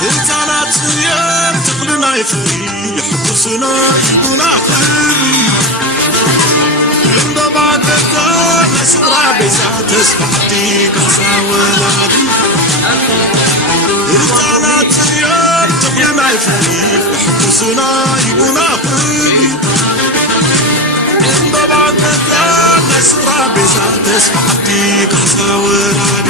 ህፃናት የትክልና ይፍሪ ሕጉስና ይጉና ፍሪ እንደባገዛ ለስራ ቤዛ ተስፋዕቲ ካሳ ወላዲ ህፃናት የትክልና ይፍሪ ሕጉስና ይጉና ፍሪ እንደባገዛ ለስራ ቤዛ ተስፋዕቲ ካሳ ወላዲ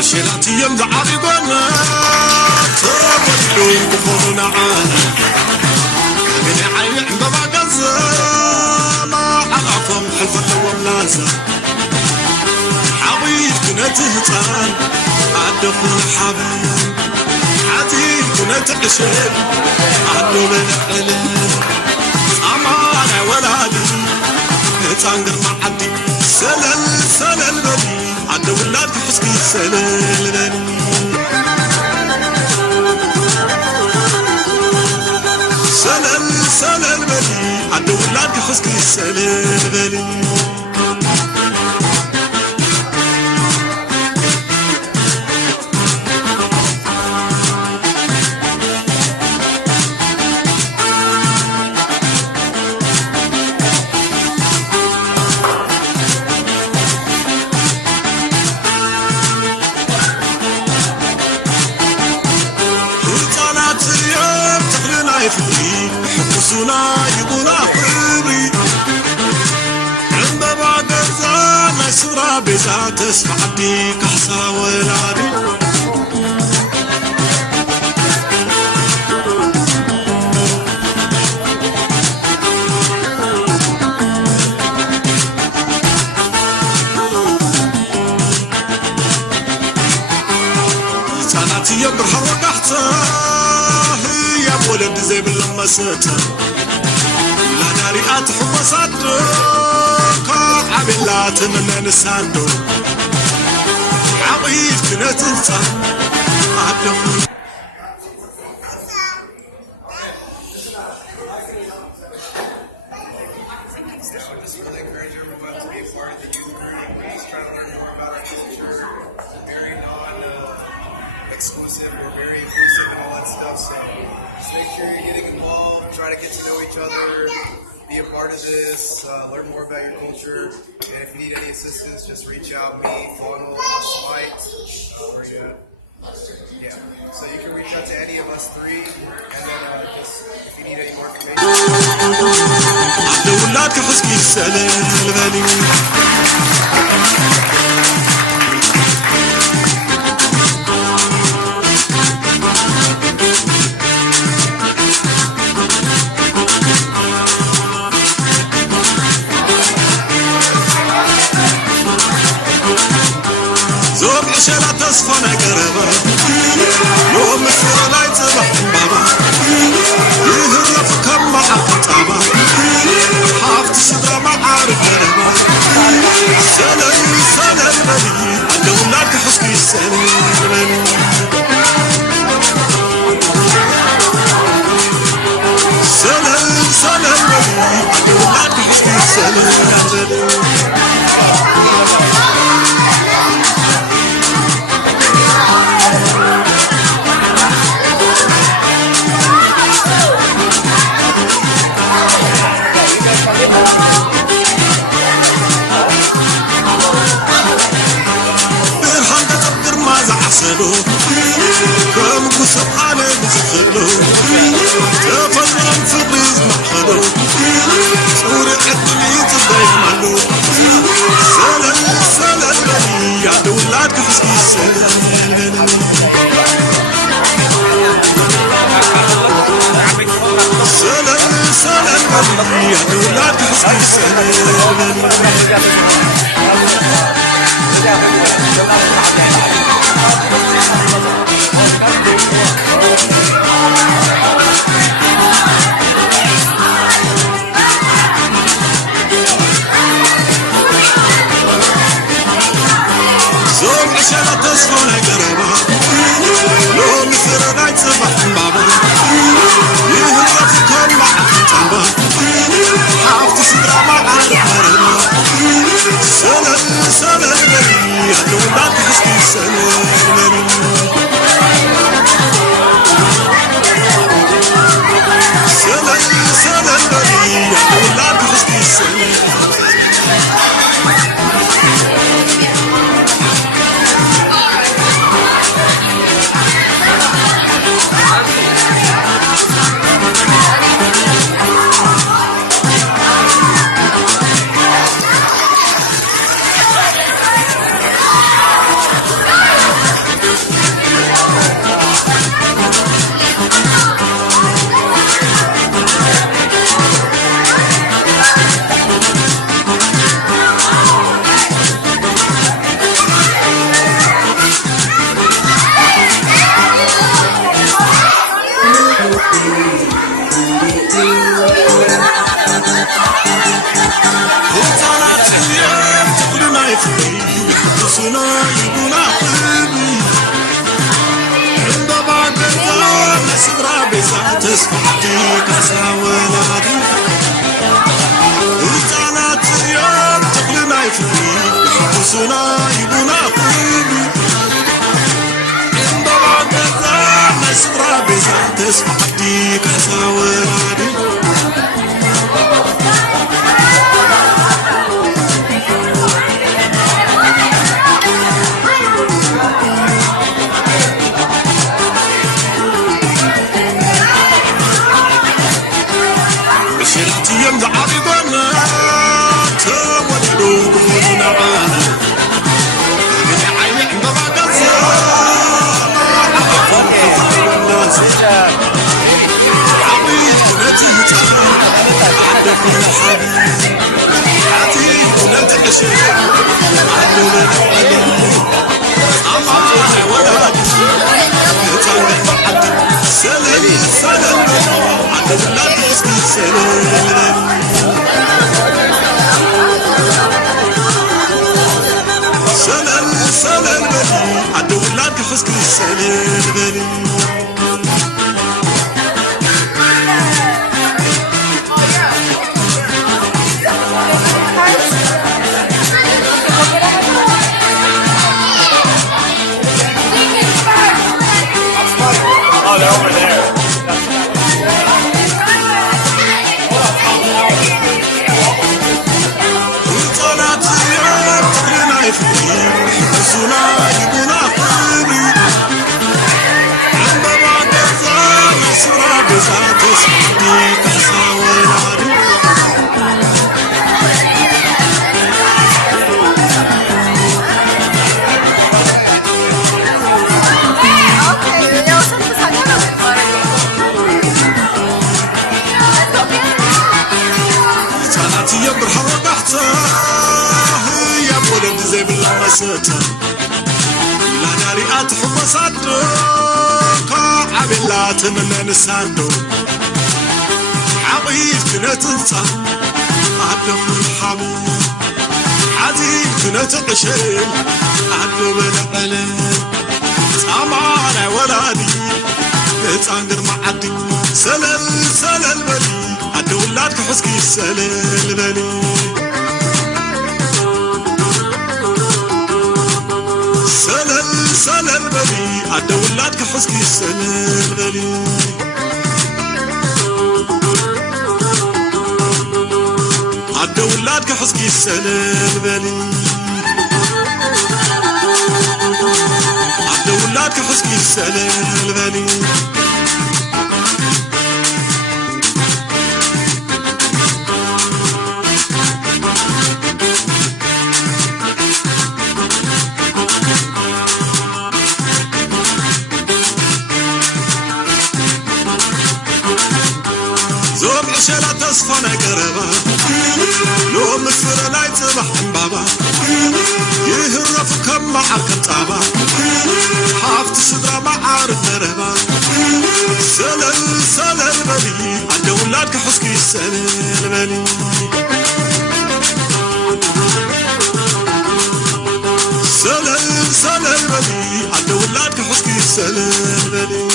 شيلاتيم زعرقنا تبدو بخورنا عانا من عين بابا قزا ما عرفهم حلفة وملازة حبيب كنا تهتان عدفنا حبيب عتيب كنا تعشل عدو من علم أمانة ولادي تانقر مع عدي سلل سلل بدي عدو ولاد حسكي سلل بدي سلل سلل بدي عدو ولاد حسكي سلل بدي حبسنا يقولا خبري عند بعد الزان سرا بيزا تسمعتي كحسا ولادي ساناتي يبرح وقحتا ولد زي باللمساتها لا داريات حبساتو كعبلات من نساندو عبيد كنا تنسى عبدو exclusive, we're very inclusive and all that stuff, so just make sure you're getting involved, try to get to know each other, be a part of this, learn more about your culture, and if you need any assistance, just reach out, me, Funnel, Smite, where you at? Yeah, so you can reach out to any of us three, and then just, if you need any more information. شلا تصفنا قربا يوم الفرا لا يتبح بابا يهرب كم مع الطابا حافظ صدر ما عارف قربا سلام سلام بني عند ولاد حسكي سلام بني سلام سلام بني عند ولاد حسكي سلام بني كم قصب على بزخلو تفضل فبريز محلو صوري عدلي تضيح مالو سلام سلام بني يا دولاد حسكي سلام بني سلام سلام بني يا دولاد حسكي سلام عشان تصفى قربها لو مثل رايت صبح بابا يهرفكم مع طابا حافظ صدرا مع عربها سلام سلام بني أدو لا تحسكي سلام سلام سلام بني أدو لا تحسكي سلام تصفحتي كاسا ولادي وزعلات اليوم تقلنا يفري يحبسنا يبونا قلبي انضبع بذا ما يصدر بيزا تصفحتي كاسا ولادي يم عرضنا تولدوا كفوتنا معانا من عيني عندما قصة الناس عبيد كنتي تعال عندك من الحبيب عتيب كنت أشيء عنه من العلم أمانة ولادي يتعلم بعد سلام سلام عنه لا تسكي سلام سلام سلام بني عدو لا تحسكي سلام بني Oh, they're over there. لا ناريات حمصاتو كعبلات من نسانو عقيد كنتنصا عدو الحبو عزيز كنتقشل عدو بالعلم سامعنا ولادي تانقر معدي سلل سلل بلي عدو ولادك حسكي سلل بلي سلل سلل بلي عدو ولادك حسكي سلل بلي عدو ولادك حسكي سلل بلي عدو ولادك حسكي سلل بلي شلا تصفى قربا لو مسفر لا يصبح بابا يهرف كم معك طابا حافظ صدرا معارف ربا سلل سلل بلي عند ولادك حسكي سلل بلي سلل سلل سلام بلي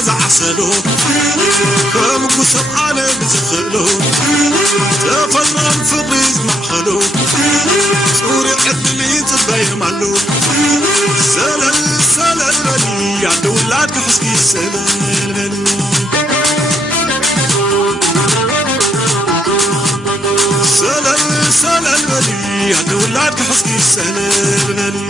زعسلو كم قصب على بزخلو تفضل فريز معخلو صوري عدلي تبايم علو سلال سلال بلي عند ولادك حسكي سلال بلي سلال سلال بلي عند ولادك حسكي سلال بلي